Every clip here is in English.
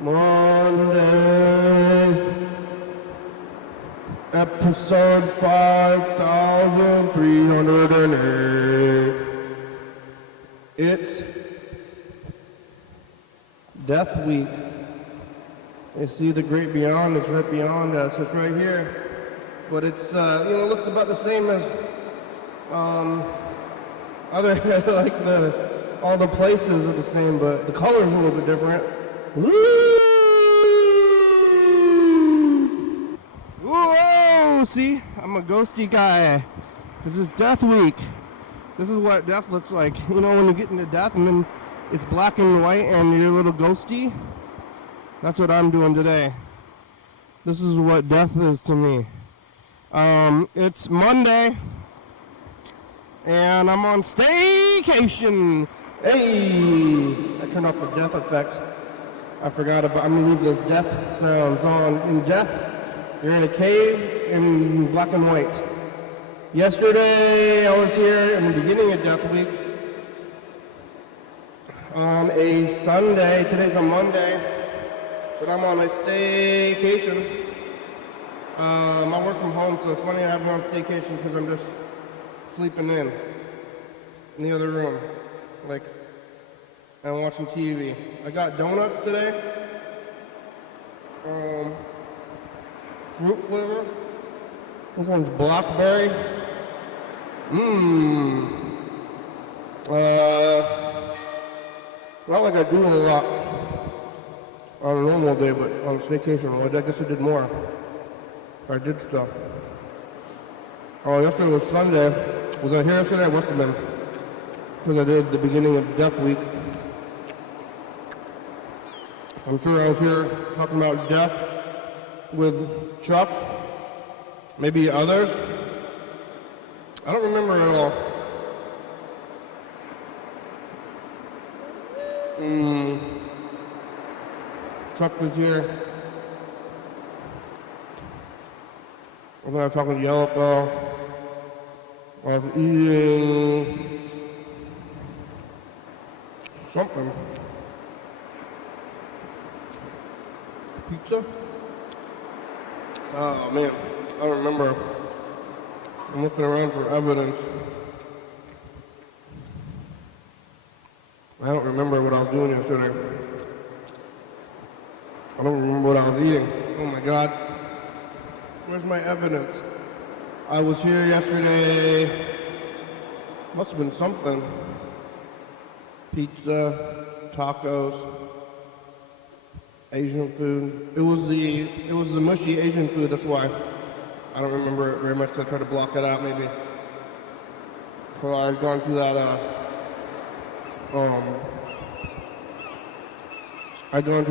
Monday, episode 5308. It's Death Week. You see the great beyond, it's right beyond us, it's right here. But it's, it looks about the same as other, like all the places are the same, but the color's a little bit different. Woo! Whoa! See, I'm a ghosty guy. This is Death Week. This is what death looks like. You know, when you get into death and then it's black and white and you're a little ghosty. That's what I'm doing today. This is what death is to me. It's Monday, and I'm on staycation. Hey! I turned off the death effects. I forgot about, I'm gonna leave those death sounds on. In death, you're in a cave in black and white. Yesterday, I was here in the beginning of Death Week on a Sunday. Today's a Monday, but I'm on a staycation. I work from home, so it's funny I have me on staycation because I'm just sleeping in the other room, and I'm watching TV. I got donuts today, fruit flavor. This one's blackberry. Not like I do a lot on a normal day, but on vacation, I guess I did more. I did stuff. Oh, yesterday was Sunday. Was I here yesterday? I must have been. Because I did the beginning of Death Week. I'm sure I was here talking about death with Chuck. Maybe others. I don't remember at all. Chuck was here. I was talking to Yellow Bell. I was eating something. Pizza? Oh man, I don't remember. I'm looking around for evidence. I don't remember what I was doing yesterday. I don't remember what I was eating. Oh my God. Where's my evidence? I was here yesterday. Must have been something. Pizza, tacos, Asian food. It was the mushy Asian food, that's why. I don't remember it very much because I tried to block it out maybe. So I'd gone through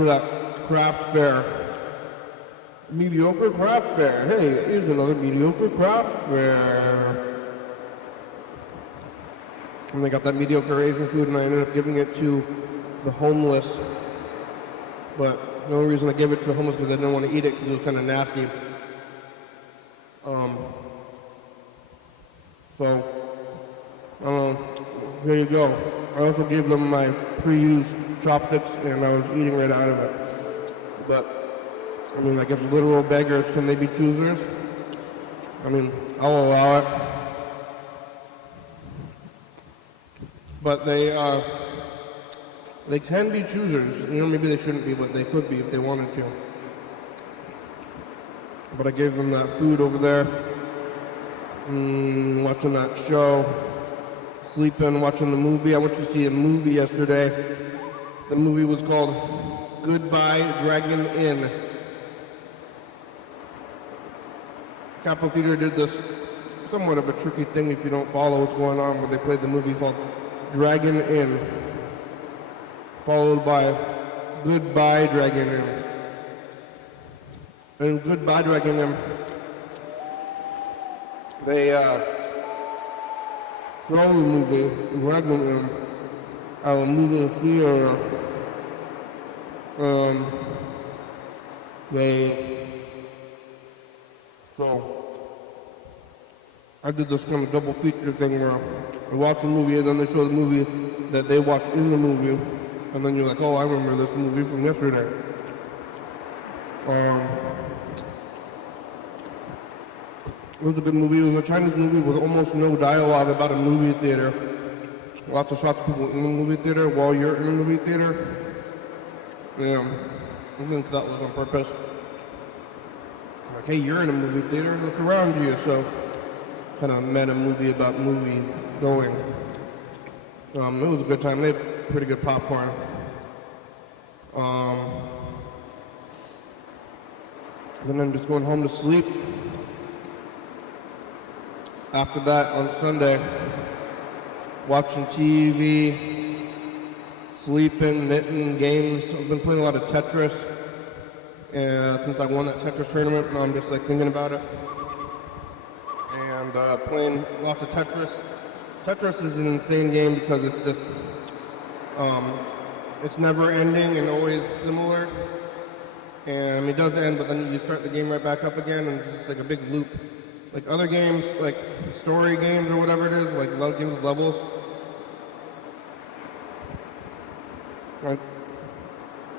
that craft fair. Mediocre craft fair. Hey, here's another mediocre craft fair. And they got that mediocre Asian food and I ended up giving it to the homeless. But the only reason I gave it to the homeless because I didn't want to eat it because it was kind of nasty. So, I don't know. Here you go. I also gave them my pre-used chopsticks and I was eating right out of it. But, I mean, I guess literal beggars, can they be choosers? I mean, I'll allow it. But they can be choosers. You know, maybe they shouldn't be, but they could be if they wanted to. But I gave them that food over there. Watching that show. Sleeping, watching the movie. I went to see a movie yesterday. The movie was called Goodbye Dragon Inn. Capitol Theater did this somewhat of a tricky thing if you don't follow what's going on, but they played the movie called Dragon Inn, followed by Goodbye Dragon Inn. And Goodbye Dragon Inn, they show the movie Dragon Inn at a movie theater. I did this kind of double feature thing where I watched the movie and then they show the movie that they watched in the movie, and then you're like, oh, I remember this movie from yesterday. It was a good movie. It was a Chinese movie with almost no dialogue about a movie theater. Lots of shots of people in the movie theater while you're in the movie theater. Yeah, I think that was on purpose. Like, hey, you're in a movie theater, look around you. So, kind of meta movie about movie going. It was a good time. They had pretty good popcorn. Then I'm just going home to sleep. After that, on Sunday, watching TV, sleeping, knitting, games. I've been playing a lot of Tetris. And since I won that Tetris tournament, now I'm just like thinking about it. And playing lots of Tetris. Tetris is an insane game because it's just, it's never ending and always similar. And I mean, it does end, but then you start the game right back up again, and it's just like a big loop. Like other games, like story games or whatever it is, like games with levels. Like,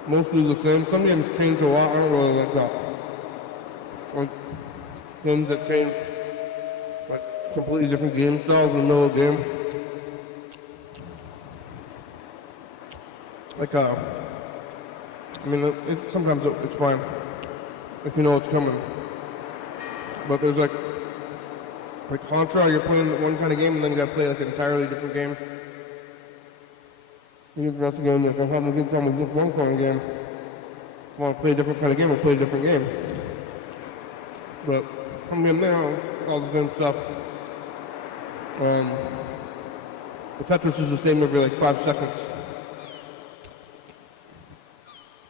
mostly the same. Some games change a lot. I don't really like that. Like, games that change, like, completely different game styles in the middle of the game. Like, I mean, sometimes it's fine if you know what's coming. But there's like Contra, you're playing one kind of game and then you gotta play like an entirely different game. You get the rest of the game, if I'm having a good time with just one kind of game, if I want to play a different kind of game, I'll play a different game. But I'm getting there, all the same stuff. The Tetris is the same every like 5 seconds.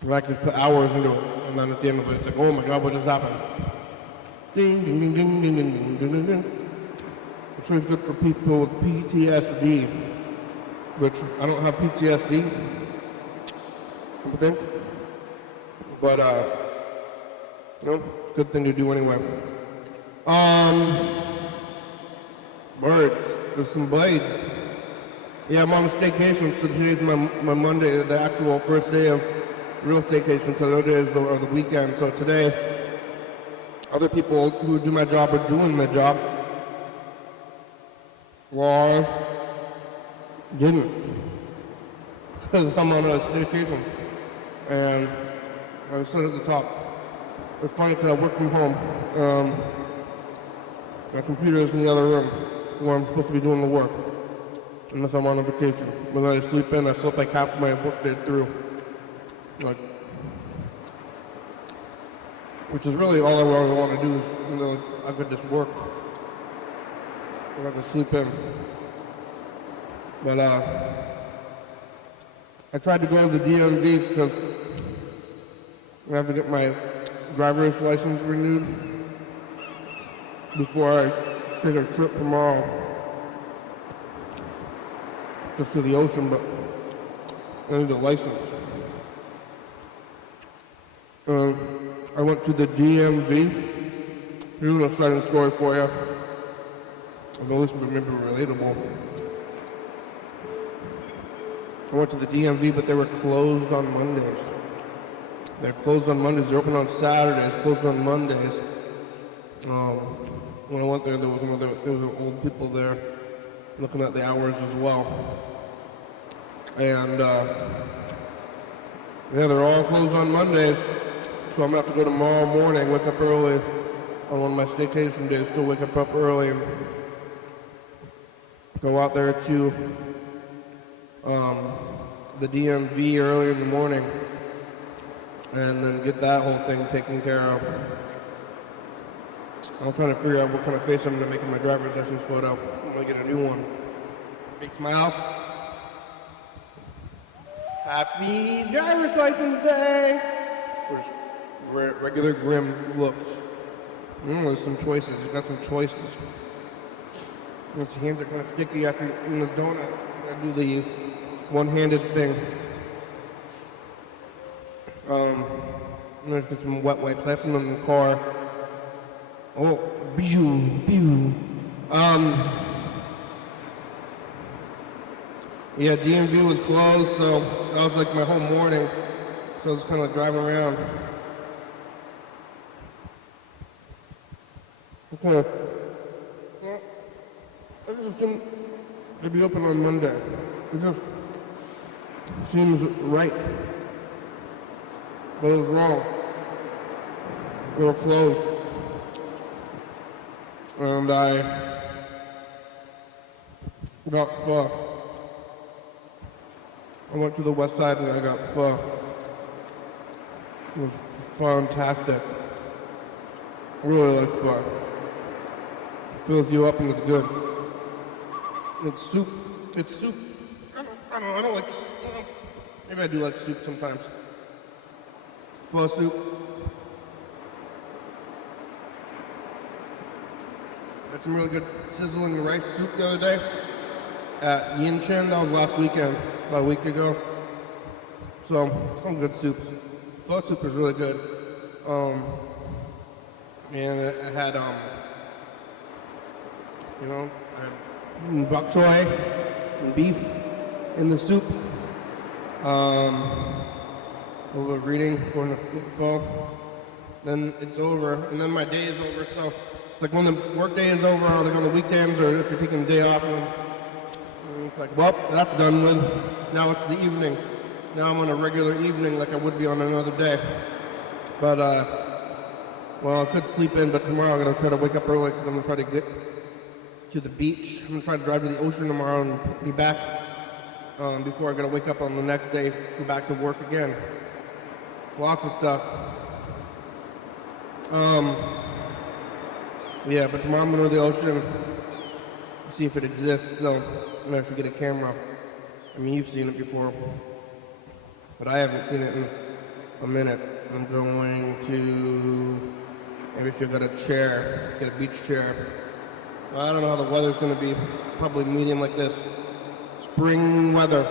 And I can put hours into it, and then at the end of it, it's like, oh my god, what just happened? Ding, ding, ding, ding, ding, ding, ding, ding, ding. It's really good for people with PTSD, which I don't have PTSD, I think. But, good thing to do anyway. Birds. There's some blades. Yeah, I'm on a staycation, so today's my Monday, the actual first day of real staycation, so the other days are the weekend. So today, other people who do my job are doing my job. Well, I didn't. Because I'm on a staycation. And I was sitting at the top. It's funny because I work from home. My computer is in the other room where I'm supposed to be doing the work. Unless I'm on a vacation. When I sleep in, I sleep like half my work day through. Like, which is really all I really want to do is, I could just work. I could sleep in. But, I tried to go to the DMV because I have to get my driver's license renewed before I take a trip tomorrow. Just to the ocean, but I need a license. I went to the DMV. Here's an exciting story for you. At least maybe relatable. I went to the DMV, but they were closed on Mondays. They're closed on Mondays. They're open on Saturdays, closed on Mondays. When I went there, there were old people there looking at the hours as well. And they're all closed on Mondays. So I'm going to have to go tomorrow morning, wake up early on one of my staycation days, still wake up early and go out there to the DMV early in the morning and then get that whole thing taken care of. I'm trying to figure out what kind of face I'm going to make in my driver's license photo. I'm going to get a new one. Big smiles. Happy driver's license day! Regular grim looks. There's some choices. You got some choices. Your hands are kind of sticky after in the donut. I do the one-handed thing. There's some wet wipes. I have some in the car. Oh, pew, pew. Yeah, DMV was closed, so that was like my whole morning. So I was kind of driving around. Okay. Well, I just assumed they'd be open on Monday. It just seems right. But it was wrong. They were closed. And I got pho. I went to the west side and I got pho. It was fantastic. I really like pho. Fills you up and it's good. It's soup. It's soup. I don't like soup. Maybe I do like soup sometimes. Pho soup. Had some really good sizzling rice soup the other day at Yin Chin. That was last weekend, about a week ago. So, some good soups. Pho soup is really good. And it had, bok choy and beef in the soup. A little bit of reading, going to pho. Then it's over, and then my day is over, so it's like when the work day is over, or like on the weekends, or if you're taking a day off, and it's like, well, that's done with. Now it's the evening. Now I'm on a regular evening like I would be on another day. But, well, I could sleep in, but tomorrow I'm going to try to wake up early because I'm going to try to get to the beach. I'm going to try to drive to the ocean tomorrow and be back before I got to wake up on the next day, go back to work again. Lots of stuff. Yeah, but tomorrow I'm going to the ocean, see if it exists, so I'm going to have to get a camera. I mean, you've seen it before, but I haven't seen it in a minute. I'm going to, maybe I should get a chair, get a beach chair. Well, I don't know how the weather's going to be, probably medium like this. Spring weather.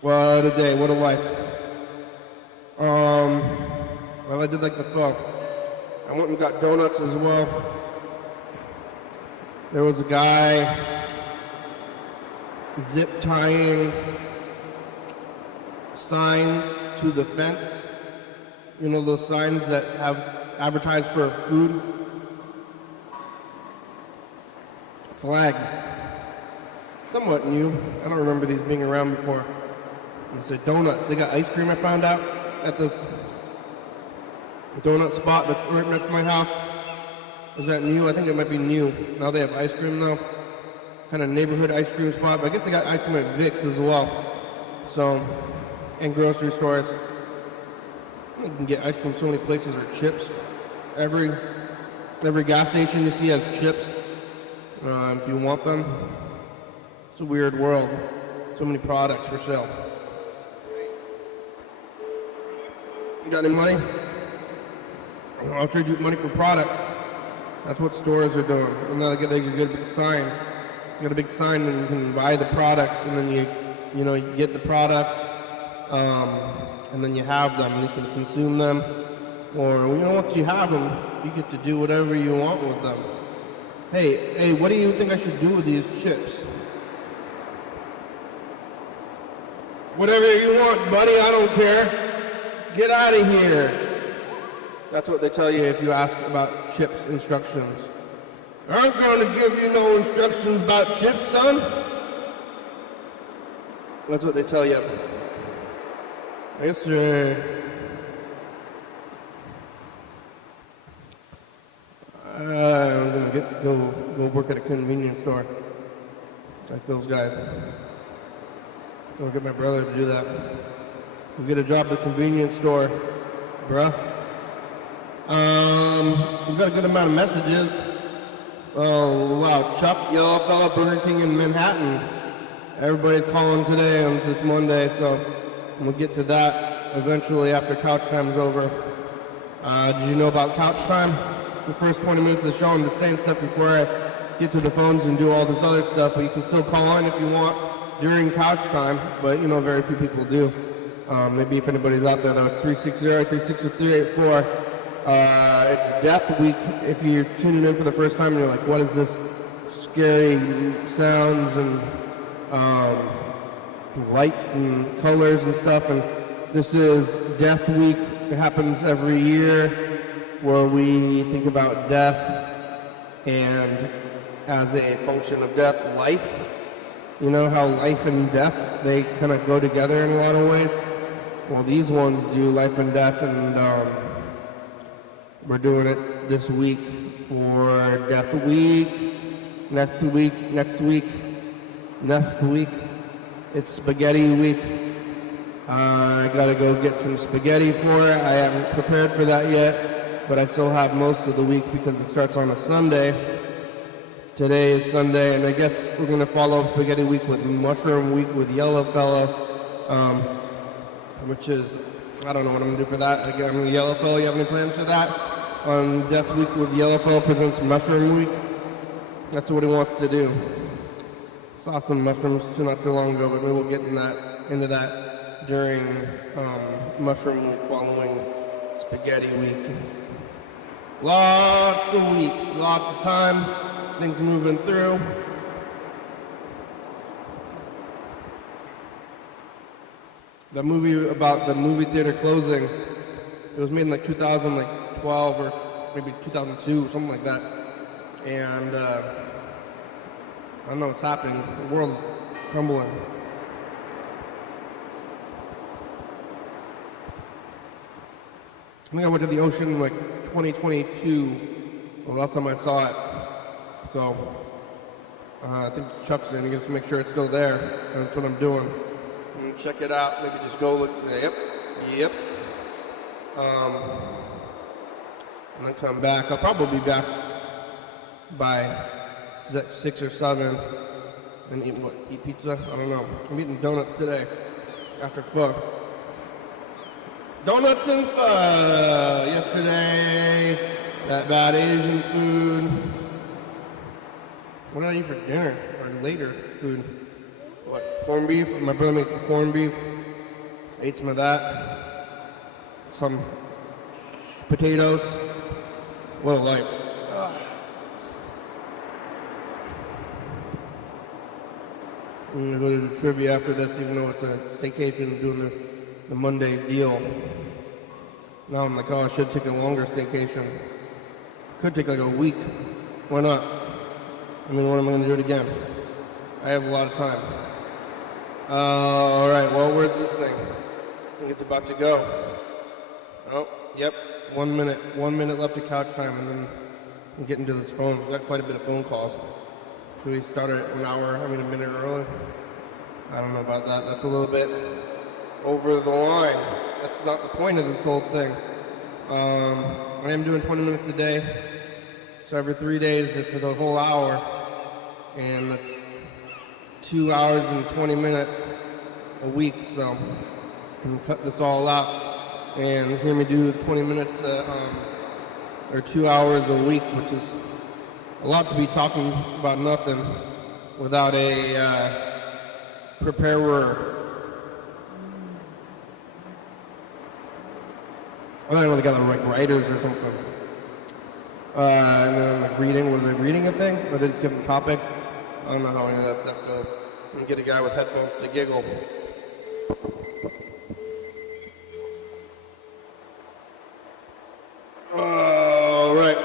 What a day, what a life. Well, I did like the pho. I went and got donuts as well. There was a guy zip tying signs to the fence. You know those signs that have advertised for food? Flags. Somewhat new. I don't remember these being around before. They said donuts. They got ice cream, I found out, at this donut spot that's right next to my house. Is that new? I think it might be new. Now they have ice cream though. Kind of neighborhood ice cream spot. But I guess they got ice cream at Vic's as well. So, and grocery stores. You can get ice cream so many places, or chips. Every gas station you see has chips. If you want them. It's a weird world. So many products for sale. You got any money? I'll trade you money for products. That's what stores are doing. And then you get a big sign. You get a big sign and you can buy the products, and then you get the products, and then you have them and you can consume them. Or once you have them, you get to do whatever you want with them. Hey, what do you think I should do with these chips? Whatever you want, buddy, I don't care. Get out of here. That's what they tell you if you ask about chips instructions. I'm going to give you no instructions about chips, son. That's what they tell you. Yes, sir. I'm going to go work at a convenience store. Like those guys. I'm going to get my brother to do that. We'll get a job at a convenience store, bruh. We've got a good amount of messages. Oh, wow. Chuck, Yellow Fella, Burger King in Manhattan. Everybody's calling today on this Monday, so we'll get to that eventually after couch time is over. Did you know about couch time? The first 20 minutes of the show, I'm just saying stuff before I get to the phones and do all this other stuff, but you can still call in if you want during couch time, but very few people do. Maybe if anybody's out there, though, it's 360-360-384. It's Death Week. If you're tuning in for the first time and you're like, what is this scary sounds and lights and colors and stuff, and this is Death Week. It happens every year where we think about death and as a function of death, life. You know how life and death, they kind of go together in a lot of ways? Well, these ones do life and death, and we're doing it this week for Death Week. Next week, it's Spaghetti Week. I gotta go get some spaghetti for it. I haven't prepared for that yet, but I still have most of the week because it starts on a Sunday. Today is Sunday, and I guess we're gonna follow Spaghetti Week with Mushroom Week with Yellow Fella, which is, I don't know what I'm gonna do for that. I'm Yellow Fella, you have any plans for that? On Death Week with Yellow Fella presents Mushroom Week. That's what he wants to do. Saw some mushrooms not too long ago, but maybe we'll get into that during Mushroom Week following Spaghetti Week. Lots of weeks, lots of time, things moving through. The movie about the movie theater closing, it was made in like 2012 or maybe 2002, something like that. And I don't know what's happening. The world's crumbling. I think I went to the ocean in like 2022, the last time I saw it. So I think Chuck's in. He gets to make sure it's still there. And that's what I'm doing. And check it out. Maybe just go look. Yep. And then come back. I'll probably be back by 6 or 7 and eat pizza? I don't know. I'm eating donuts today after pho. Donuts and pho yesterday. That bad Asian food. What did I eat for dinner? Or later food? What? Corned beef? My brother made some corned beef. Ate some of that. Some potatoes. What a life. I'm going to go to the trivia after this, even though it's a staycation, doing the Monday deal. Now I'm like, oh, I should take a longer staycation. Could take like a week. Why not? I mean, when am I going to do it again? I have a lot of time. All right, well, where's this thing? I think it's about to go. Oh, yep, 1 minute. 1 minute left of couch time, and then I'm getting to this phone. We've got quite a bit of phone calls. Should we start it a minute early? I don't know about that. That's a little bit over the line. That's not the point of this whole thing. I am doing 20 minutes a day. So every 3 days, it's a whole hour. And that's 2 hours and 20 minutes a week. So I can cut this all out and hear me do 20 minutes or 2 hours a week, which is a lot to be talking about nothing without a preparer. I don't know, they got like writers or something. And then like reading, were they reading a thing? Or they just giving topics? I don't know how any of that stuff goes. I'm gonna get a guy with headphones to giggle. All right.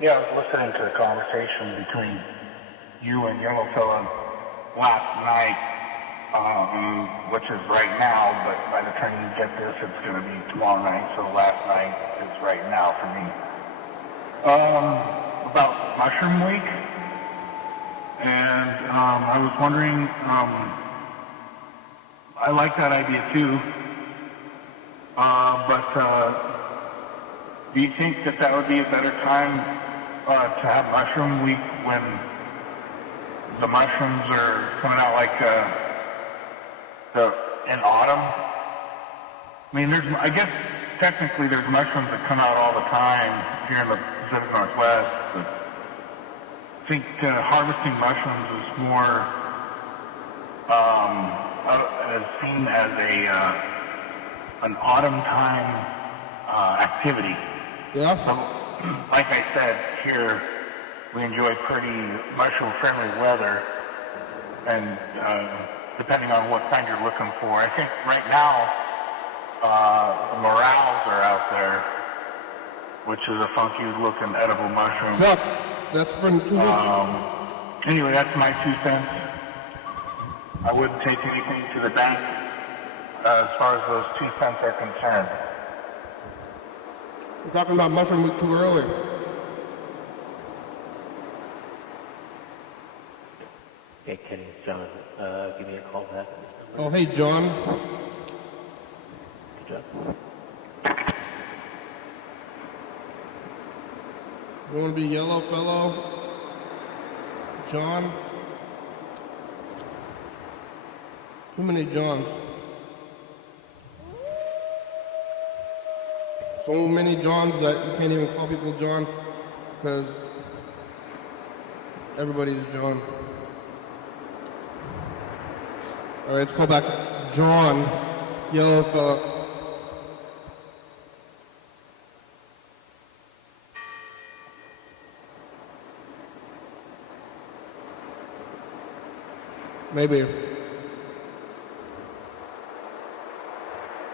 Yeah, I was listening to the conversation between you and Yellowfella last night, which is right now, but by the time you get this, it's going to be tomorrow night, so last night is right now for me. About Mushroom Week, and I was wondering, I like that idea too, but do you think that that would be a better time to have Mushroom Week when the mushrooms are coming out like in autumn? I mean, I guess technically there's mushrooms that come out all the time here in the Pacific Northwest, but think harvesting mushrooms is more as seen as an autumn time activity. Yeah? So, like I said, here we enjoy pretty mushroom-friendly weather, and depending on what kind you're looking for. I think right now the morels are out there, which is a funky-looking edible mushroom. Chuck, that's from 2 weeks. Anyway, that's my 2 cents. I wouldn't take anything to the bank as far as those 2 cents are concerned. We're talking about mushroom week too early. Hey, Kenny, it's John. Give me a call back. Oh, hey, John. Good job. You want to be yellow fellow? John? Too many Johns. So many Johns that you can't even call people John because everybody's John. All right, let's call back John, yellow fella. Maybe.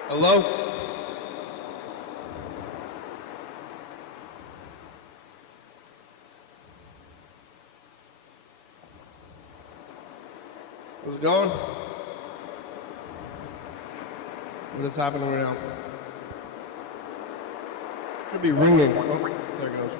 Hello? How's it going? What is happening right now? Should be ringing. Oh, there it goes.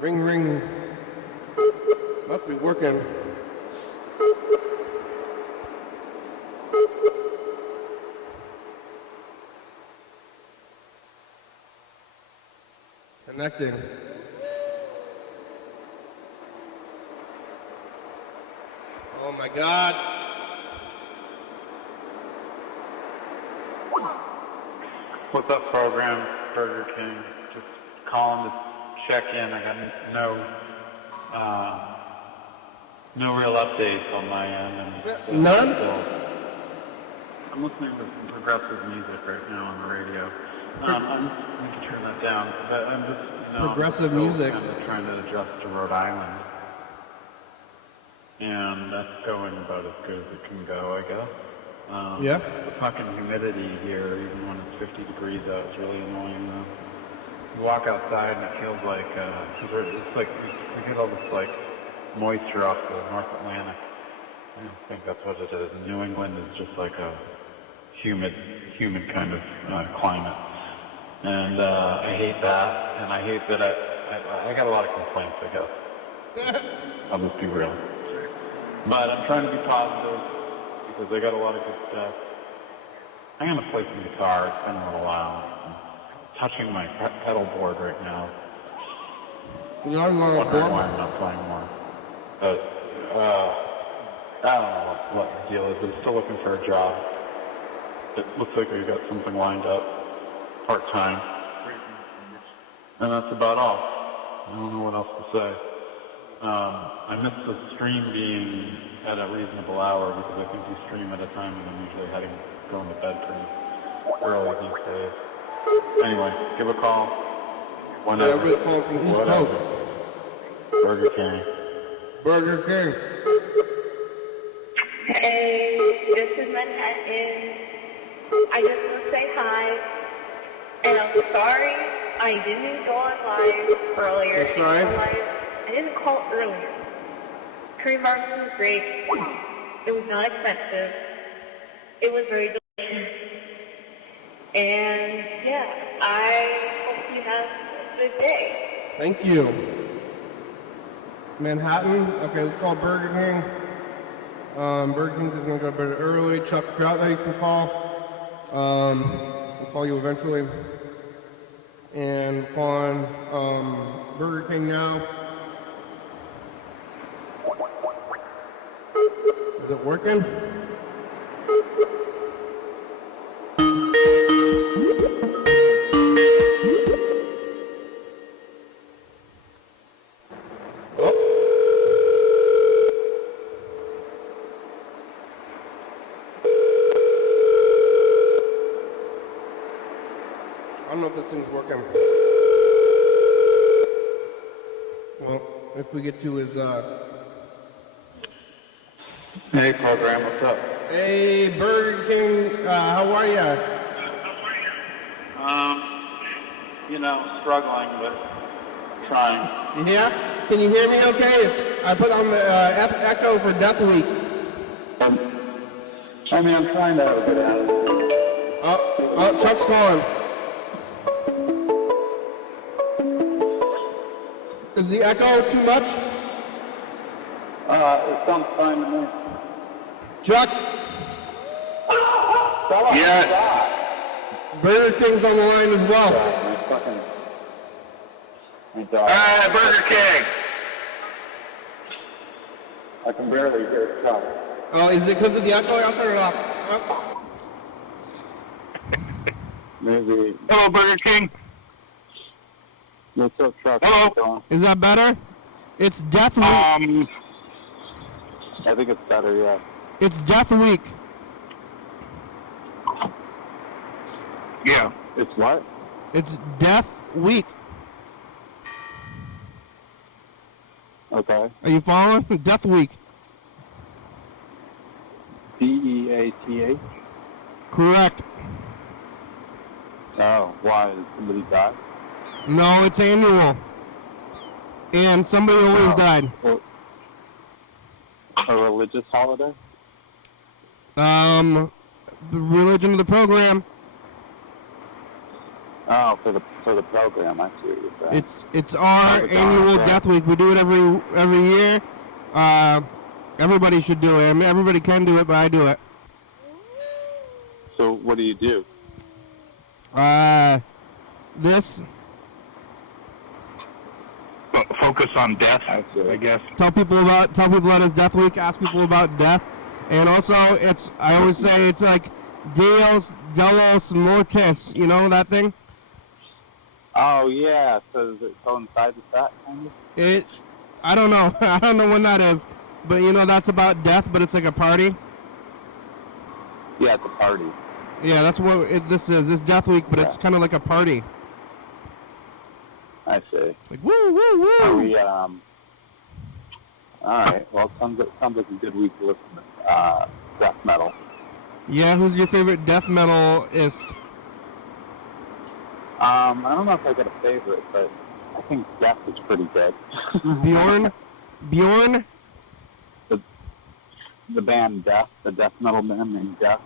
Ring, ring. Must be working. Connecting. Oh my God. What's up, program? Burger King. Just calling to check in. I got no real updates on my end. And None? so I'm listening to some progressive music right now on the radio. I need to turn that down. But I'm just, Progressive I'm still music. kind of trying to adjust to Rhode Island. And that's going about as good as it can go, I guess. Yeah? The fucking humidity here, even when it's 50 degrees out, it's really annoying though. You walk outside and it feels like, it's like we get all this like moisture off the North Atlantic. I don't think that's what it is. New England is just like a humid kind of climate. And I hate that, and I hate that I got a lot of complaints, I guess. I'll just be real. But I'm trying to be positive because I got a lot of good stuff. I'm going to play some guitar. It's been a little while. I'm touching my pedal board right now. You're on my Wondering board? why I'm not playing more. But I don't know what the deal is. I'm still looking for a job. It looks like we got something lined up, part-time. And that's about all. I don't know what else to say. I missed the stream being at a reasonable hour because I think you stream at a time when I'm usually going to bed pretty early these days. Anyway, give a call. Whenever. Everybody's calling from the East Coast. Burger King. Burger King. Hey, this is Manhattan. I just want to say hi. And I'm sorry I didn't go on live earlier. That's all right. I didn't call earlier. Curry barbecue was great. It was not expensive. It was very delicious. And yeah, I hope you have a good day. Thank you. Manhattan. Okay, let's call Burger King. Burger King's is going to go a bit early. Chuck Trout, you can call. We'll call you eventually. And on Burger King now. Is it working? I don't know if this thing's working. Well, if we get to his, Hey, program, what's up? hey, Burger King, how are ya? Struggling, but trying. Yeah? Can you hear me okay? I put on the echo for Death Week. I'm trying to have a good attitude. Oh, Chuck's calling. Is the echo too much? It sounds fine to me. Chuck, Yes. Burger King's on the line as well. Burger King. I can barely hear Chuck. Oh, is it because of the echo? I'll turn it off. Maybe. Hello, Burger King. What's up, Chuck? Hello. Is that better? It's Death Week. I think it's better, yeah. It's Death Week. Yeah. It's what? It's Death Week. Okay. Are you following? Death Week. DEATH? Correct. Oh, why? Did somebody die? No, it's annual. And somebody always died. Well, a religious holiday? The religion of the program. Oh, for the program, I see what you're saying. It's our annual Death Week. We do it every year. Everybody should do it. I mean, everybody can do it, but I do it. So what do you do? This. Focus on death, I guess. Tell people about it's Death Week. Ask people about death, and also I always say it's like Dios de los Muertos. You know that thing? Oh, yeah. So does it coincide with that kind of? I don't know. I don't know when that is, but that's about death. But it's like a party. Yeah, it's a party. Yeah, that's what this is. This Death Week, but it's kind of like a party. I see. Like woo woo woo. Are we, all right. Well, it sounds like a good week to listen to death metal. Yeah, who's your favorite death metalist? I don't know if I got a favorite, but I think Death is pretty good. Bjorn? The band Death, the death metal band named Death.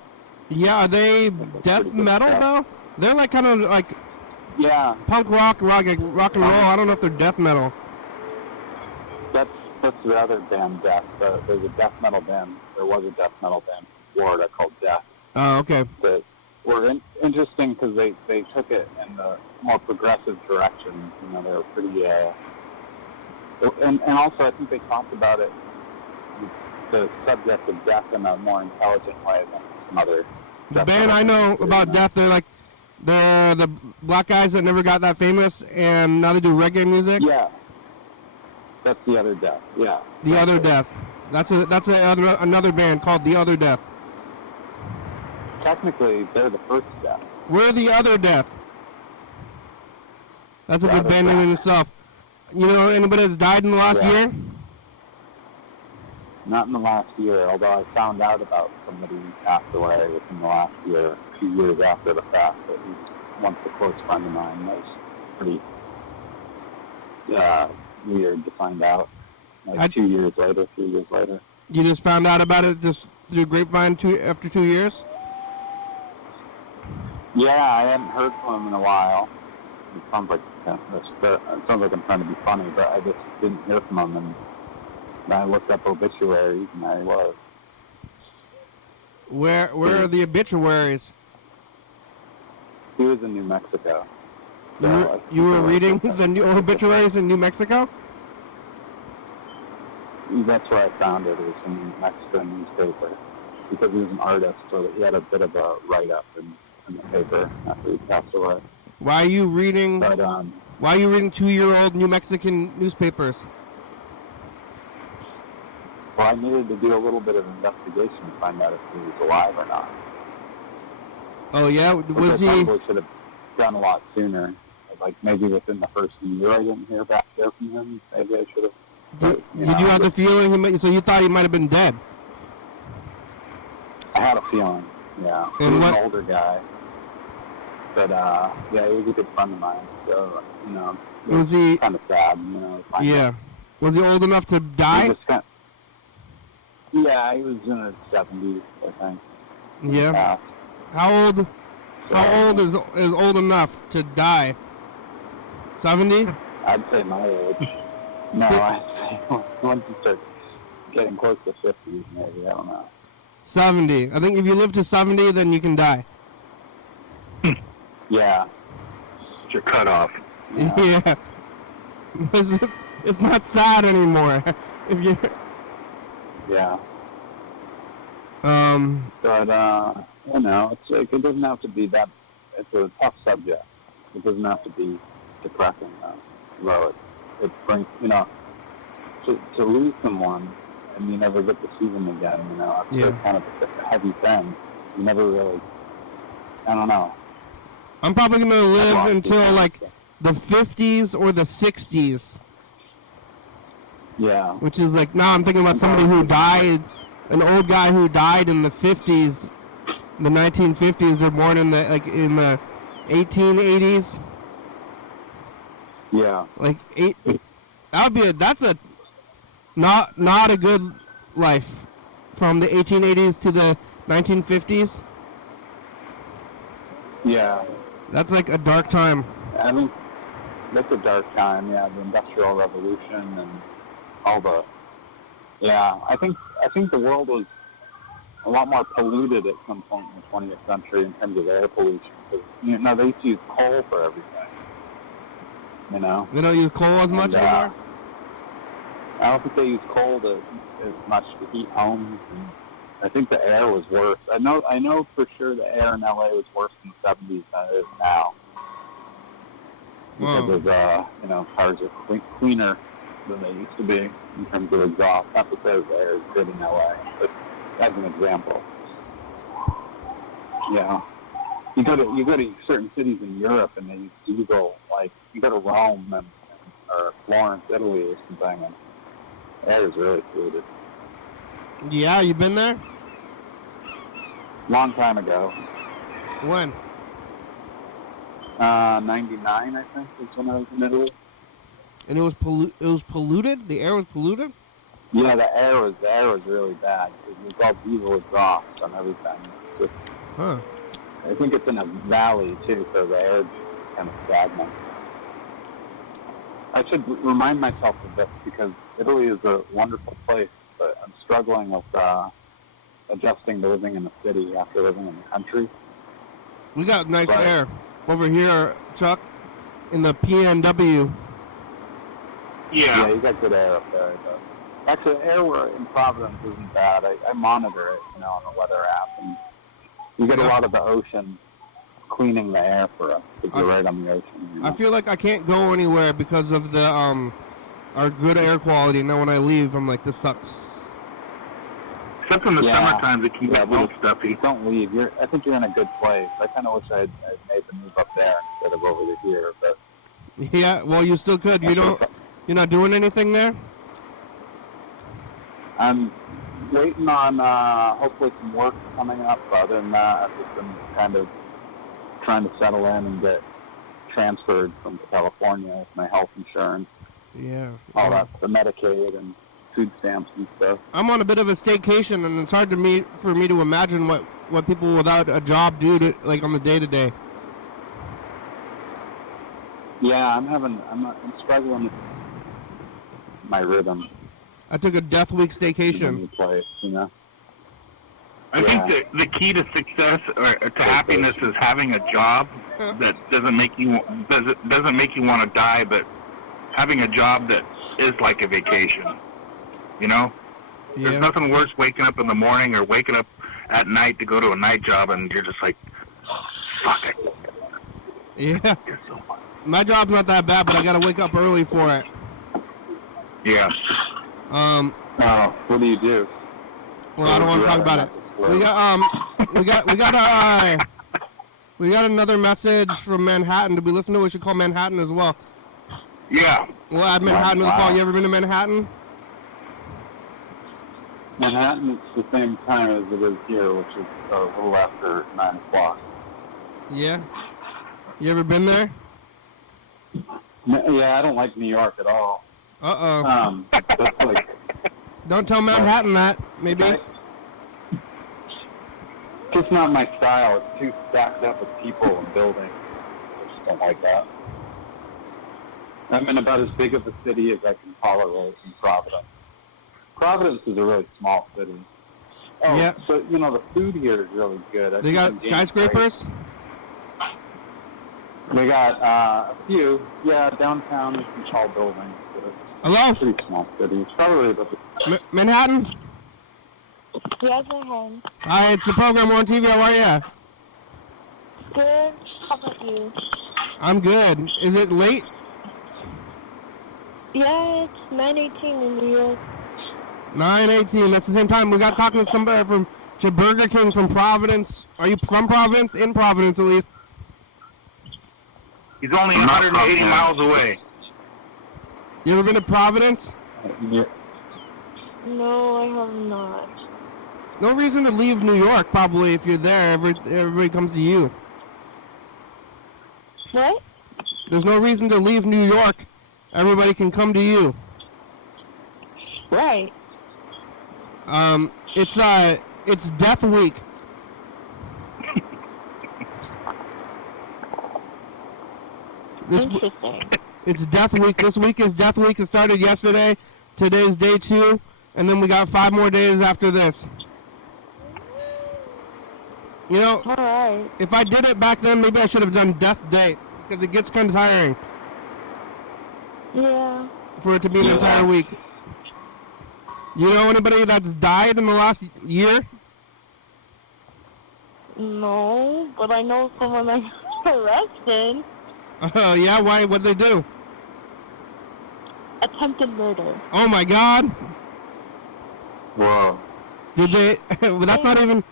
Yeah, are they death metal though? They're like kind of like punk rock and roll. I don't know if they're death metal. That's the other band, Death. There's a death metal band. There was a death metal band in Florida called Death. Oh, okay. That were interesting because they took it in the more progressive direction. They were pretty. And also, I think they talked about it, the subject of death, in a more intelligent way than some other. The band I know about Death, they're the black guys that never got that famous, and now they do reggae music. Yeah, that's the other Death. Yeah, the other Death. That's another band called The Other Death. Technically, they're the first Death. We're The Other Death. That's a good band name in itself. Anybody that's died in the last year? Not in the last year, although I found out about somebody who passed away within the last year, a few years after the fact. At least once a close friend of mine. That was pretty weird to find out. 2 years later, 3 years later. You just found out about it just through grapevine after 2 years? Yeah, I hadn't heard from him in a while. It sounds like I'm trying to be funny, but I just didn't hear from him, and I looked up obituaries, and there he was. Where are the obituaries? He was in New Mexico. You were reading the new obituaries in New Mexico? That's where I found it. It was in the Mexican newspaper because he was an artist, so he had a bit of a write-up in the paper after he passed away. Why are you reading? But Why are you reading 2-year-old New Mexican newspapers? well, I needed to do a little bit of investigation to find out if he was alive or not. Oh yeah, Which was I he? probably should have done a lot sooner. Like maybe within the first year, I didn't hear back there from him. Maybe I should have. Did you have the feeling he might? So you thought he might have been dead? I had a feeling. Yeah, he And was what- an older guy, but yeah, he was a good friend of mine. So it Was he? kind of sad, to find Yeah. out. Was he old enough to He die? was yeah, he was in his 70s, I think. Yeah. Yeah. How old? So, How old is old enough to die? 70? I'd say my age. No, I'd say once you start getting close to 50s, maybe. I don't know. 70. I think if you live to 70, then you can die. Yeah. It's your cutoff. Yeah. It's not sad anymore. If you Yeah. um But it's like it doesn't have to be that. It's a tough subject. It doesn't have to be depressing. Well, it brings to lose someone and you never get to see them again. It's kind of a heavy thing. You never really. I don't know. I'm probably gonna live lost until people. like the 50s or the 60s, Yeah. which is like now I'm thinking about somebody who died, an old guy who died in the 50s, the 1950s, or born in the 1880s. Yeah. Like that's a not a good life from the 1880s to the 1950s. Yeah. That's like a dark time. I mean, that's a dark time. Yeah, the Industrial Revolution and all the. Yeah, I think the world was a lot more polluted at some point in the 20th century in terms of air pollution. Because, they used to use coal for everything. They don't use coal as much anymore. I don't think they use coal as much to heat homes. And I think the air was worse. I know for sure the air in LA was worse in the 70s than it is now. Because cars are cleaner than they used to be in terms of exhaust. Not because the air is good in LA, but as an example. Yeah. You go to certain cities in Europe and they use diesel. Like you go to Rome or Florence, Italy, or something, and the air is really polluted. Yeah, you been there? Long time ago. When? 99, I think, was when I was in Italy. And it was polluted? The air was polluted? Yeah, the air was really bad. It was all diesel exhaust and everything. Huh. I think it's in a valley too, so the air is kind of stagnant. I should remind myself of this because Italy is a wonderful place, but I'm struggling with adjusting to living in the city after living in the country. We got nice Right. air over here, Chuck, in the PNW. Yeah, you got good air up there. But actually, the air in Providence isn't bad. I monitor it, on the weather app, and you get a lot of the ocean cleaning the air for us because you're right on the ocean. I feel like I can't go anywhere because of the our good air quality. Now when I leave, I'm like, this sucks. Except in the summertime, it can get a little stuffy. Don't leave. I think you're in a good place. I kind of wish I'd made the move up there instead of over to here. But Yeah, well, you still could. You're not doing anything there? I'm waiting on hopefully some work coming up. Other than that, I've just been kind of trying to settle in and get transferred from California with my health insurance, Yeah. all that, the Medicaid and food stamps and stuff. I'm on a bit of a staycation, and it's hard for me to imagine what people without a job do on the day-to-day. Yeah, I'm struggling with my rhythm. I took a Death Week In a staycation. new place, I think that the key to success or to happiness is having a job that doesn't make you want to die, but having a job that is like a vacation. You know, there's Yeah. nothing worse waking up in the morning or waking up at night to go to a night job, and you're just like, fuck it. Yeah. It's so fun. My job's not that bad, but I gotta wake up early for it. Yeah. What do you do? Well, I don't want to talk about it. We got another message from Manhattan. Did we listen to it? We should call Manhattan as well. Yeah. We'll add Manhattan to the call. You ever been to Manhattan? Manhattan, it's the same time as it is here, which is a little after 9 o'clock. Yeah. You ever been there? Yeah, I don't like New York at all. Uh-oh. That's like... Don't tell Manhattan that, maybe. Just not my style. It's too stacked up with people and buildings. I just don't like that. I'm in about as big of a city as I can tolerate in Providence. Providence is a really small city. Oh, Yeah. So, the food here is really good. They got skyscrapers? They got a few. Yeah, downtown there's some tall buildings. Hello? It's a pretty small city. It's probably about the... Manhattan? Yes, I am. Hi, it's the program on TV. How are ya? Good. How about you? I'm good. Is it late? Yeah, it's 9:18 in New York. 9:18. That's the same time. We got talking to somebody from Burger King from Providence. Are you from Providence? In Providence, at least. He's only 180 miles away. You ever been to Providence? Yeah. No, I have not. No reason to leave New York, probably, if you're there. Everybody comes to you. What? There's no reason to leave New York. Everybody can come to you. Right. It's Death Week. Interesting. It's Death Week. This week is Death Week. It started yesterday. Today's day 2. And then we got 5 more days after this. All right. If I did it back then, maybe I should have done Death Day. Because it gets kind of tiring Yeah. for it to be an entire week. You know anybody that's died in the last year? No, but I know someone that got arrested. Oh, yeah? Why? What'd they do? Attempted murder. Oh, my God. Whoa. Did they? Well, that's not even...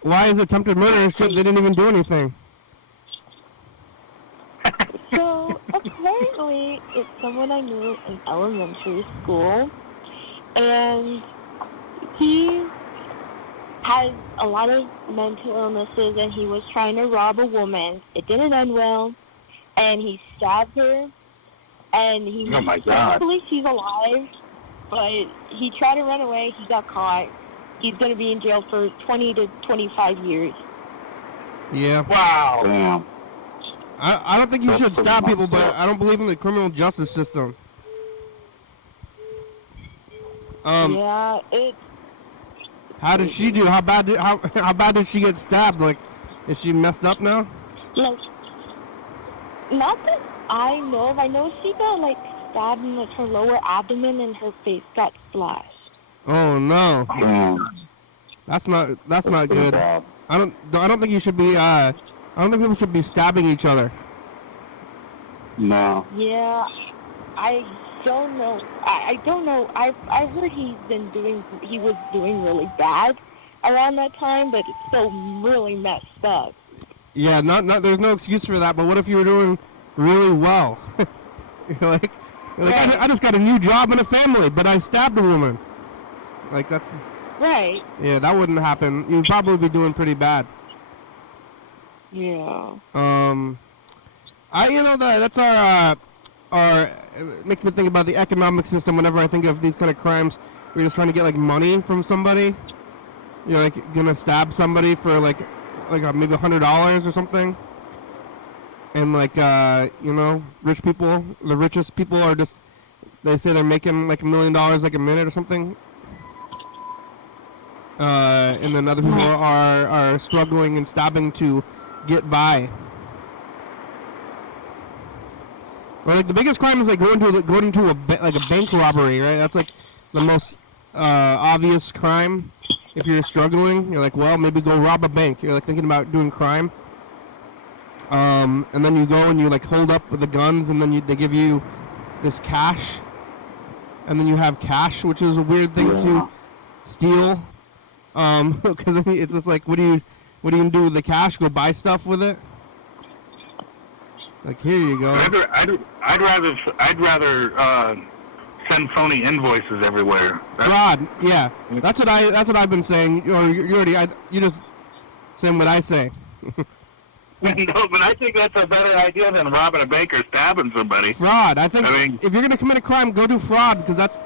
Why is attempted murder? Shit, they didn't even do anything. So, apparently, it's someone I knew in elementary school, and he has a lot of mental illnesses, and he was trying to rob a woman. It didn't end well, and he stabbed her, and he Oh my God. believes he's alive, but he tried to run away. He got caught. He's going to be in jail for 20 to 25 years. Yeah. Wow. Damn. I don't think you That's should pretty stab people, messed but up. I don't believe in the criminal justice system. Yeah, it... How did she do? How bad did she get stabbed? Like, is she messed up now? Like, not that I know of. I know she got, like, stabbed in, like, her lower abdomen and her face got slashed. Oh no, Damn. that's not Pretty good. bad. I don't think you should be. I don't think people should be stabbing each other. No. Yeah, I don't know. I don't know. I heard he was doing really bad around that time, but it's still really messed up. Yeah, there's no excuse for that. But what if you were doing really well? You're like Right. I just got a new job and a family, but I stabbed a woman. Like that's. Right. Yeah, that wouldn't happen. You'd probably be doing pretty bad. Yeah. That's our makes me think about the economic system whenever I think of these kind of crimes. We're just trying to get like money from somebody. You're like gonna stab somebody for like maybe $100 or something. And rich people, the richest people are just, they say they're making like $1 million like a minute or something. And then other people are struggling and stabbing to get by. Or like the biggest crime is like going into a bank robbery, right? That's the most obvious crime. If you're struggling, you're like, well, maybe go rob a bank. You're like thinking about doing crime. And then you go and you like hold up with the guns, and then they give you this cash, and then you have cash, which is a weird thing to steal. Because it's just like, what are you gonna do with the cash? Go buy stuff with it? Like, here you go. I'd rather send phony invoices everywhere. Fraud, yeah. That's what I've been saying. You just saying what I say. No, but I think that's a better idea than robbing a bank or stabbing somebody. Fraud. I mean, if you're gonna commit a crime, go do fraud, because that's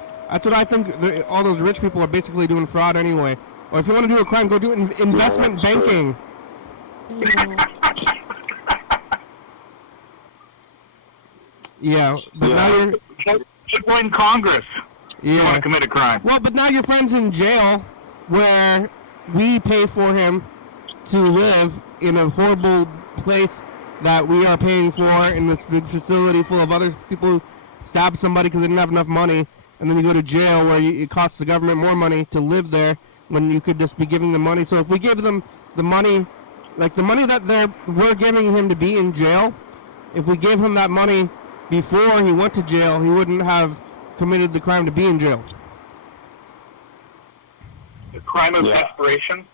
what I think. All those rich people are basically doing fraud anyway. Or if you want to do a crime, go do investment banking. Yeah, but now you're... Join Congress. Yeah. You want to commit a crime. Well, but now your friend's in jail, where we pay for him to live in a horrible place that we are paying for in this facility full of other people who stabbed somebody because they didn't have enough money, and then you go to jail where it costs the government more money to live there when you could just be giving them money. So if we give them the money, like the money that we're giving him to be in jail, if we gave him that money before he went to jail, he wouldn't have committed the crime to be in jail. The crime of desperation?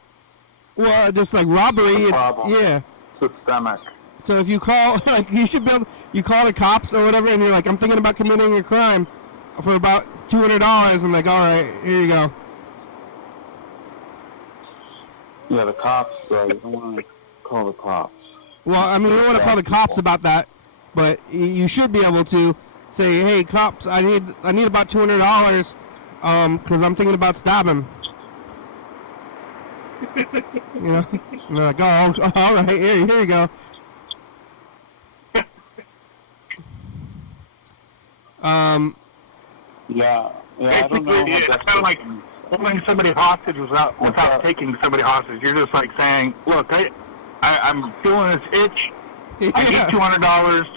Well, just like robbery, yeah. Systemic. So if you call, like, you should be able, you call the cops or whatever, and you're like, I'm thinking about committing a crime for about $200. I'm like, all right, here you go. Yeah, the cops, you don't want to call the cops. Well, I mean, you don't want to call the cops about that, but you should be able to say, hey, cops, I need about $200, because I'm thinking about stabbing. You know? And they're like, oh, all right, here you go. Yeah, I don't know. It's kind of like holding somebody hostage without taking somebody hostage. You're just like saying, look, I'm feeling this itch. Yeah. I need $200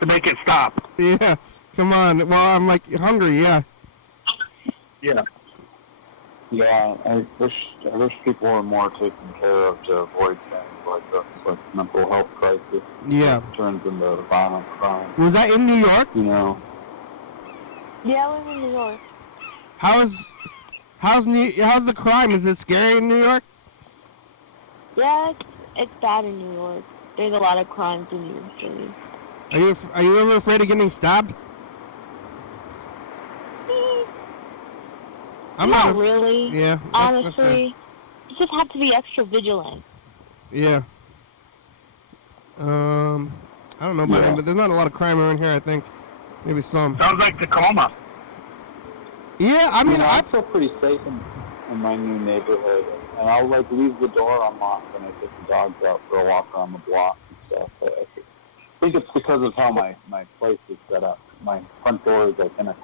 to make it stop. Yeah, come on. Well, I'm like hungry, yeah. Yeah. Yeah, I wish people were more taken care of to avoid things like this, like mental health crisis. Yeah. Turns into violent crime. Was that in New York? You know. Yeah, I live in New York. How's the crime? Is it scary in New York? Yeah, it's bad in New York. There's a lot of crimes in New York City. Are you ever afraid of getting stabbed? I'm not really. Yeah. Honestly, you just have to be extra vigilant. Yeah. I don't know about it, but there's not a lot of crime around here, I think. Maybe some. Sounds like Tacoma. Yeah, I mean, I feel pretty safe in my new neighborhood, and I'll like leave the door unlocked when I take the dogs out for a walk around the block and stuff. I think it's because of how my place is set up. My front door is like in a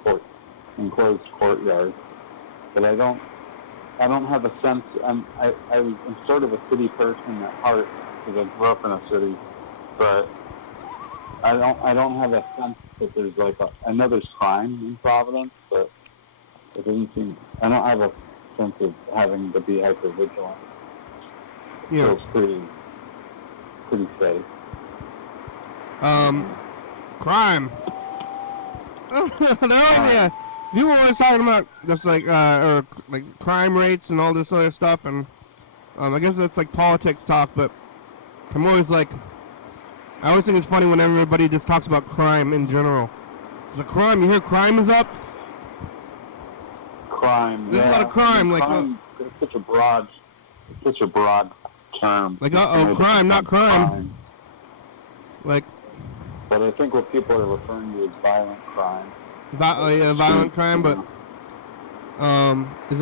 enclosed courtyard, but I don't have a sense. I'm sort of a city person at heart because I grew up in a city, but I don't have a sense that there's like I know there's crime in Providence, but it doesn't seem. I don't have a sense of having to be hyper vigilant. Yeah. So it's pretty safe. Crime. Yeah. People were always talking about just like or like crime rates and all this other stuff, and I guess that's like politics talk, but I'm always like, I always think it's funny when everybody just talks about crime in general. The crime, you hear crime is up? Crime. There's a lot of crime, like crime, it's such a broad term. Like crime, not crime. Like. But I think what people are referring to is violent crime. Violent crime, but is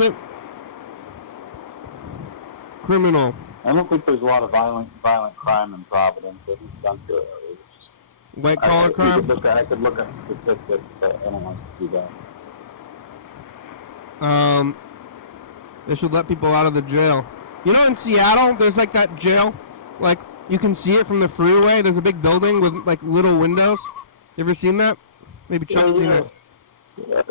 it criminal? I don't think there's a lot of violent crime in Providence. At least I'm sure. White collar crime. I could look at statistics, but I don't want to do that. They should let people out of the jail. You know, in Seattle, there's like that jail, like you can see it from the freeway. There's a big building with like little windows. You ever seen that? Maybe Chuck's seen it. Yeah.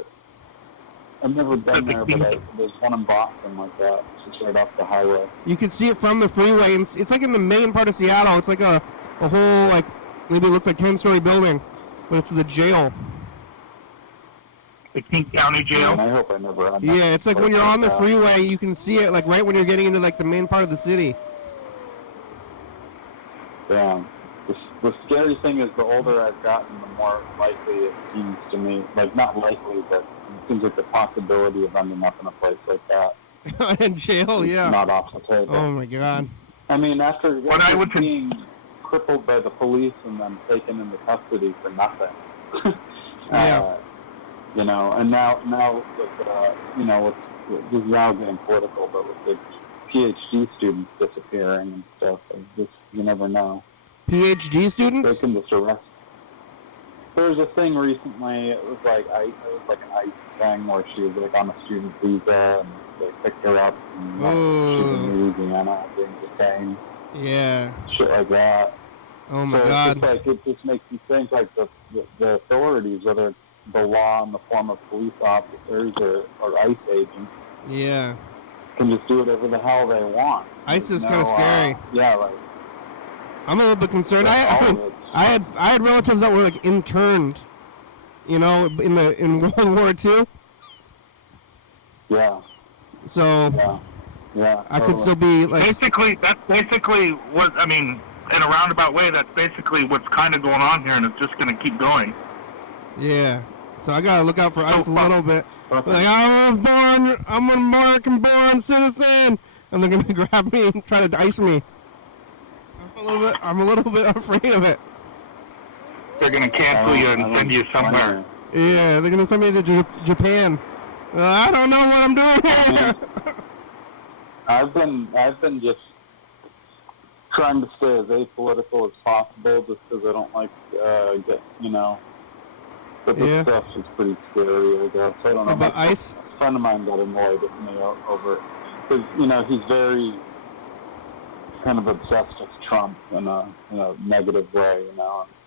I've never been there, but there's one in Boston like that. It's just right off the highway. You can see it from the freeway, and it's like in the main part of Seattle. It's like a whole, like, maybe it looks like 10-story building, but it's the jail. The King County Jail. And I hope I never end up Yeah, it's like when you're on the freeway, you can see it, like, right when you're getting into, like, the main part of the city. Yeah. The scary thing is the older I've gotten, the more likely it seems to me, like, not likely, but it seems like the possibility of ending up in a place like that. In jail, yeah. Not off the table. Oh, my God. I mean, after being crippled by the police and then taken into custody for nothing. Yeah. You know, and now with, you know, this is now getting political, but with the PhD students disappearing and stuff, you never know. PhD students? They can just arrest. There was a thing recently, it was like an ICE thing where she was like on a student visa and they picked her up and she's in Louisiana doing the same. Yeah. Shit like that. Oh, my so God. It's just like, it just makes you think like the authorities, whether it's the law in the form of police officers or ICE agents, Yeah. can just do whatever the hell they want. ICE is kind of scary. Yeah, like. I'm a little bit concerned. I had relatives that were like interned, you know, in World War II. Yeah. So. Yeah. I could still be like. That's basically what I mean. In a roundabout way, that's basically what's kind of going on here, and it's just going to keep going. Yeah. So I gotta look out for ICE a little bit. Like, I'm an American-born citizen, and they're gonna grab me and try to ice me. I'm a little bit afraid of it. They're going to cancel you and send you somewhere. Yeah, they're gonna send me to Japan. I don't know what I'm doing here. I've been just trying to stay as apolitical as possible, just because I don't like but this stuff is pretty scary, I guess. I don't know. About ICE? A friend of mine got annoyed with me over it. Because, he's very kind of obsessed with Trump in a negative way,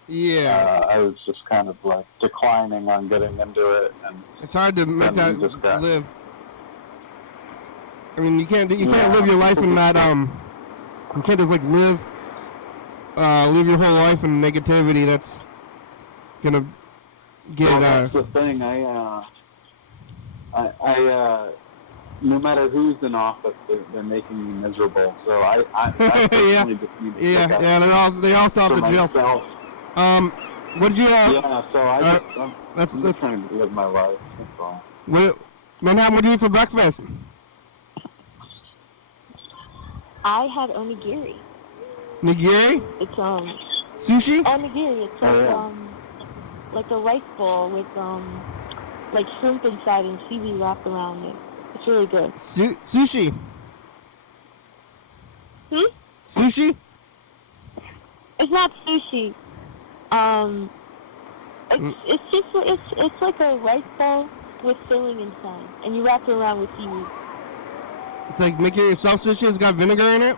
Yeah. I was just kind of like declining on getting into it. And it's hard to make that live. I mean, you can't live your life in that, you can't just like live your whole life in negativity. That's gonna get, well, that's the thing. I no matter who's in office, they're making me miserable. So I personally just need to look out they all stop for the jail. myself. What did you Yeah, so I'm just trying to live my life. That's all. Manhattan, what do you eat for breakfast? I had onigiri. Nigiri? It's sushi? onigiri. It's like like a rice bowl with like shrimp inside and seaweed wrapped around it. It's really good. Sushi. Sushi? It's not sushi. It's like a rice bowl with filling inside, and you wrap it around with seaweed. It's like make it yourself sushi. It's got vinegar in it.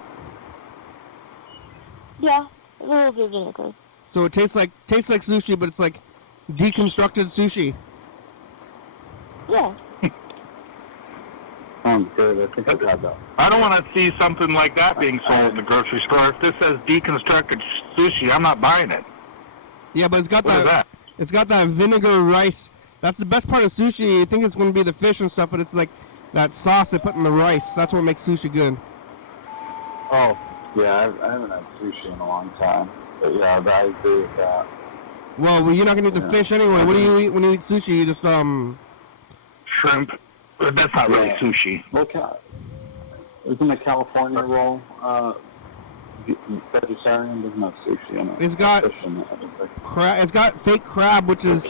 Yeah, a little bit of vinegar. So it tastes like sushi, but it's like deconstructed sushi. Yeah. Sounds good. I think I got that. I don't want to see something like that being sold in the grocery store. If this says deconstructed sushi, I'm not buying it. Yeah, but it's got What is that? It's got that vinegar rice. That's the best part of sushi. You think it's going to be the fish and stuff, but it's like that sauce they put in the rice. That's what makes sushi good. Oh, yeah, I haven't had sushi in a long time. But yeah, I agree with that. Well, you're not going to eat the fish anyway. What do you eat when you eat sushi? You just, Shrimp. But that's not really sushi. Well, isn't a California roll vegetarian? Doesn't have sushi in it. It's got fish in it. it's got fake crab, which is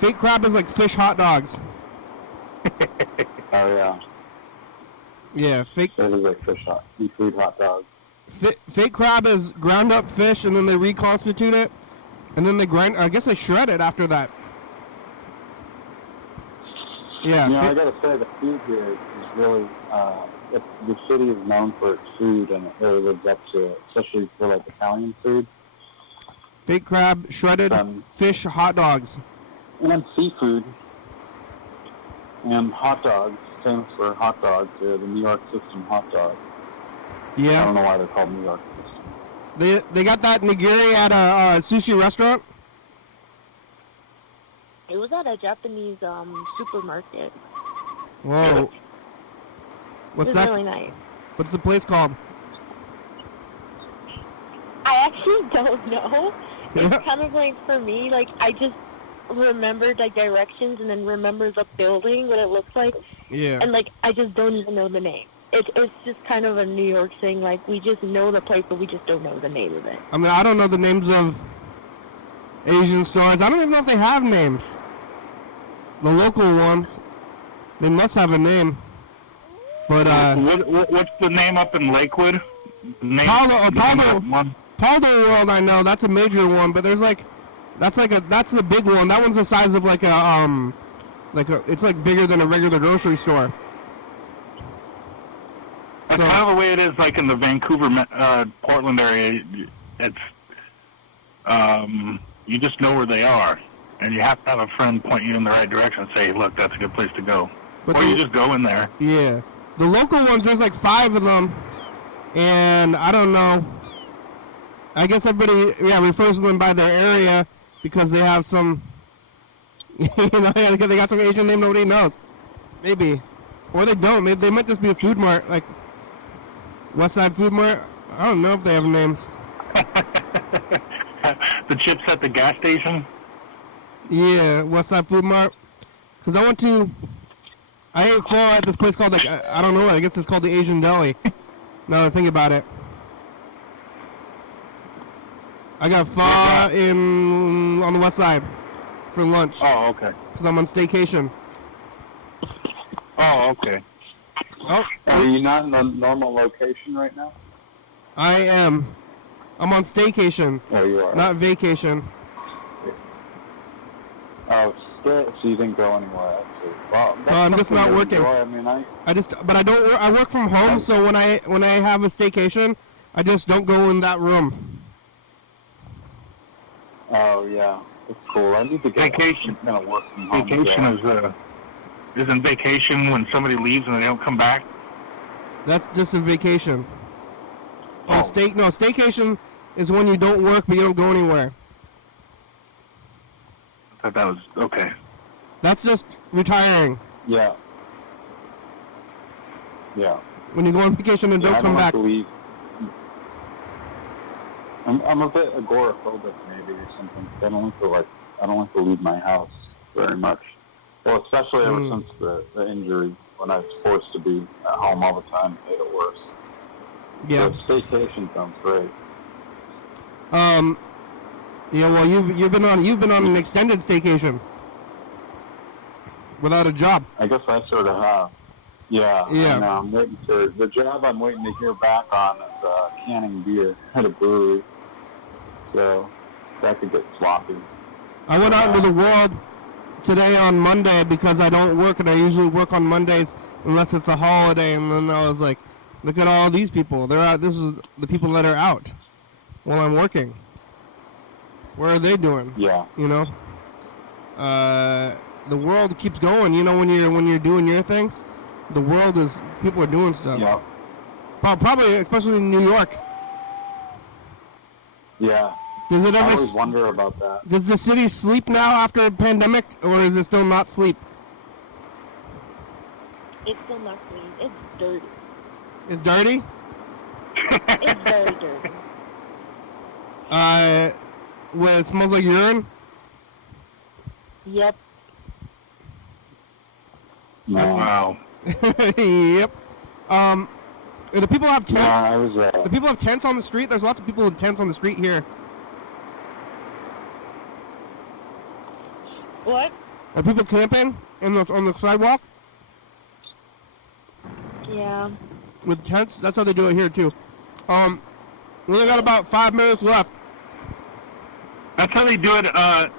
fake crab is like fish hot dogs. Oh yeah. Yeah, fake. It is like seafood hot dogs. Fake crab is ground up fish, and then they reconstitute it, and then they grind. I guess they shred it after that. Yeah. I gotta say the food here is really. The city is known for its food, and it really lives up to it, especially for like Italian food. Fake crab, shredded fish hot dogs. And then seafood. And hot dogs, famous for hot dogs. They're the New York System hot dog. I Yeah. don't know why they're called New York System. They got that nigiri at a sushi restaurant. It was at a Japanese supermarket. Whoa. It What's was that? really nice. What's the place called? I actually don't know. Yeah. It's kind of like, for me, like, I just remembered, like, directions and then remember the building, what it looks like, Yeah. and, like, I just don't even know the name. It's just kind of a New York thing. Like, we just know the place, but we just don't know the name of it. I mean, I don't know the names of Asian stores. I don't even know if they have names. The local ones, they must have a name. But What's the name up in Lakewood? Taldo World, I know that's a major one. But there's like, that's the big one. That one's the size of it's like bigger than a regular grocery store. That's kind of the way it is, like in the Vancouver, Portland area. It's you just know where they are, and you have to have a friend point you in the right direction and say, "Look, that's a good place to go," or you just go in there. Yeah, the local ones, there's like 5 of them, and I don't know. I guess everybody refers to them by their area because they have some, because they got some Asian name nobody knows, maybe, or they don't. Maybe they might just be a food mart like Westside Food Mart. I don't know if they have names. The chips at the gas station. Yeah, Westside Food Mart. Because I ate pho at this place called, like, I don't know, I guess it's called the Asian Deli. Now that I think about it. I got pho on the west side for lunch. Oh, okay. Because I'm on staycation. Oh, okay. Oh, Are you not in the normal location right now? I am. I'm on staycation, Oh, you are. not vacation. Oh, still, so you didn't go anywhere. Actually. Well, So I'm just not working. enjoy. I mean, But I don't. I work from home, so when I have a staycation, I just don't go in that room. Oh yeah, it's cool. I need to get Vacation. I'm gonna work from home. Vacation yeah. isn't vacation when somebody leaves and they don't come back? That's just a vacation. Oh. Staycation is when you don't work but you don't go anywhere. I thought that was okay. That's just retiring. Yeah. Yeah. When you go on vacation and don't I come don't back. have to leave. I'm a bit agoraphobic maybe or something. I don't like to leave my house very much. Well, especially ever since the injury, when I was forced to be at home all the time, it made it worse. Yeah. So staycation sounds great. Well, you've been on an extended staycation without a job. I guess I sort of have. Yeah. Yeah. I know. I'm waiting for the job. I'm waiting to hear back on is canning beer at a brewery. So that could get sloppy. I went out into the world today on Monday because I don't work, and I usually work on Mondays unless it's a holiday. And then I was like, look at all these people. They're out. This is the people that are out while I'm working. What are they doing? Yeah. You know, the world keeps going. You know, when you're doing your things, the world is, people are doing stuff. Yeah. Probably, especially in New York. Yeah. Does it I ever? always wonder about that. Does the city sleep now after a pandemic, or is it still not sleep? It's still not clean. It's dirty. It's dirty. It's very dirty. Where it smells like urine. Yep. No. Wow. Yep. The people have No, tents. I was. The people have tents on the street. There's lots of people with tents on the street here. What? Are people camping on the sidewalk Yeah. with tents? That's how they do it here too. We only got about 5 minutes left. That's how they do it. Have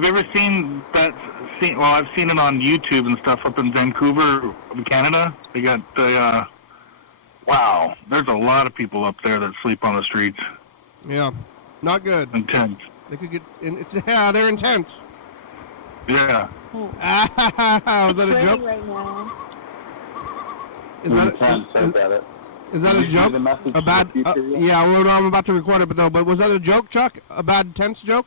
you ever seen that? Well, I've seen it on YouTube and stuff up in Vancouver, Canada. They got the. Wow, there's a lot of people up there that sleep on the streets. Yeah, not good. In tents. They could get. They're intense. Yeah. Was that a Raining joke? right now. Is that a joke? A bad? Yeah, well, no, I'm about to record it, but was that a joke, Chuck? A bad tense joke?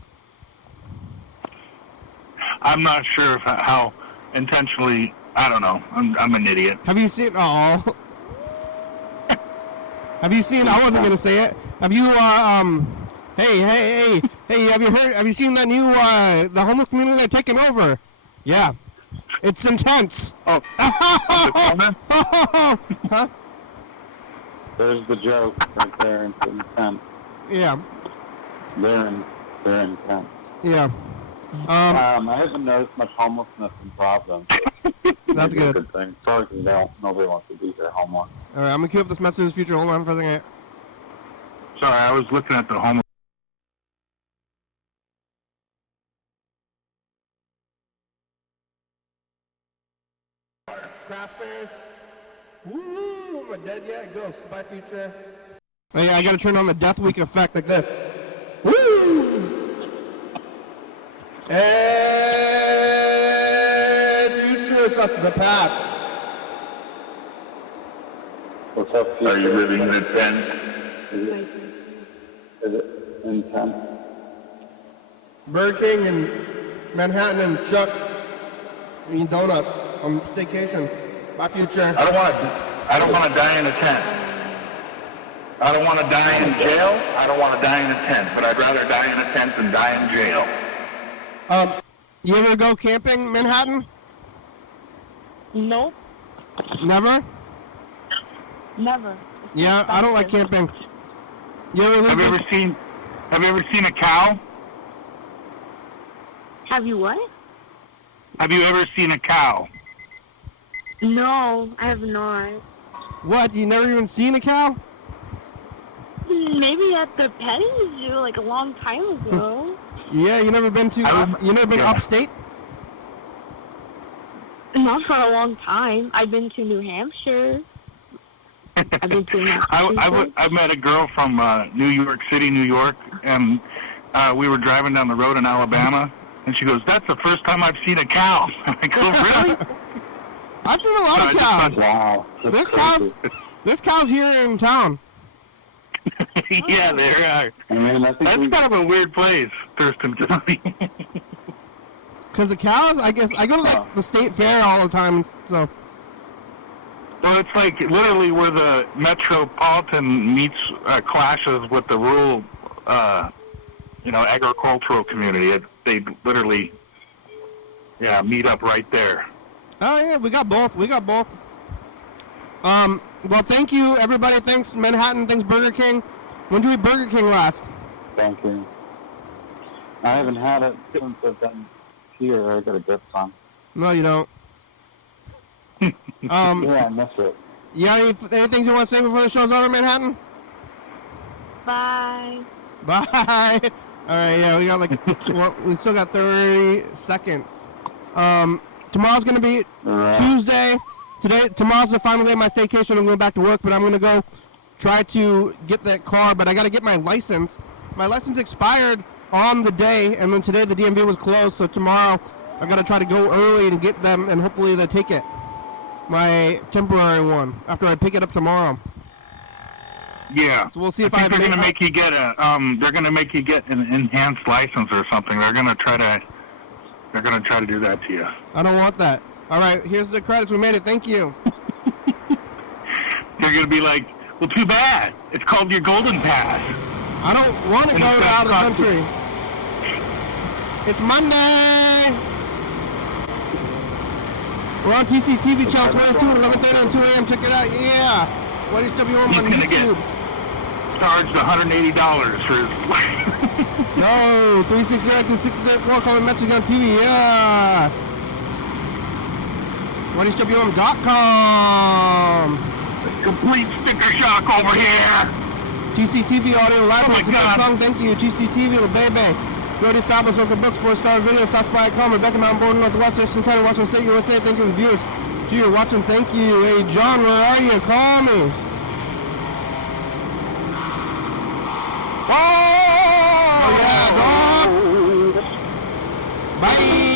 I'm not sure how intentionally. I don't know. I'm an idiot. Have you seen? Oh. Have you seen? I wasn't gonna say it. Have you? Hey! Have you heard? Have you seen that new? The homeless community they're taking over? Yeah. It's intense. Oh. Huh? There's the joke right there. It's intent. Yeah. They're intent. Yeah. I haven't noticed much homelessness in Providence. That's Maybe a good. thing. Sorry, nobody wants to be here homeless. All right, I'm gonna queue up this message in the future. Hold on for a second. Sorry, I was looking at the homeless. Craft fairs. Woo! Am I dead yet? Ghost. Bye, future. Oh yeah, I gotta turn on the Death Week effect like this. Woo! And future, it's us the past. What's up, Are you living in a tent? Is it intent? Burger King and Manhattan and Chuck eating donuts on staycation. Bye, future. I don't want to die in a tent. I don't want to die in jail. I don't want to die in a tent. But I'd rather die in a tent than die in jail. You ever go camping, Manhattan? Nope. Never? Never. Yeah, I don't like camping. Have you ever seen a cow? Have you what? Have you ever seen a cow? No, I have not. What? You never even seen a cow? Maybe at the petting zoo like a long time ago. Yeah, you never been to? You never been upstate? Not for a long time. I've been to New Hampshire. I've been to Massachusetts. I met a girl from New York City, New York, and we were driving down the road in Alabama, and she goes, "That's the first time I've seen a cow." I go, "Really?" I've seen a lot of cows. Wow. There's cows here in town. Yeah, there are. That's kind of a weird place, Thurston County. Because the cows, I guess, I go to like the state fair all the time, so. Well, it's like literally where the metropolitan meets clashes with the rural, agricultural community. They literally, meet up right there. Oh yeah, we got both. Well, thank you, everybody. Thanks, Manhattan. Thanks, Burger King. When did we Burger King last? Thank you. I haven't had it since I've been here. I got a good son. No, you don't. Yeah, I miss it. You got any things you want to say before the show's over, Manhattan? Bye. Bye. All right, yeah, we got we still got 30 seconds. Tomorrow's gonna be Tuesday. Tomorrow's the final day of my staycation. I'm going back to work, but I'm gonna go try to get that car. But I got to get my license. My license expired on the day, and then today the DMV was closed. So tomorrow I got to try to go early and get them, and hopefully they take it. My temporary one after I pick it up tomorrow. Yeah. So we'll see if I think they're gonna make you get they're gonna make you get an enhanced license or something. They're gonna try to do that to you. I don't want that. All right, here's the credits. We made it. Thank you. They're gonna be like, well, too bad. It's called your Golden Pass. I don't want to go out of the country. It's Monday. We're on TCTV channel 22 at 11:30 and 2 a.m. Check it out. Yeah. YDHWM on YouTube. Charged $180 for his. No, 360-4 calling message on TV. Yeah. YDHWM.com. Complete sticker shock over here. TCTV audio live. Oh my God. Song. Thank you. TCTV, the baby. Brody Fabulous, Local Books, Sports Star Video, Stops by Com, Rebecca Mountain Board, Northwest, Thurston County, Washington State, USA. Thank you, viewers. So you're watching. Thank you. Hey, John, where are you? Call me. Oh, yeah, dog. Bye.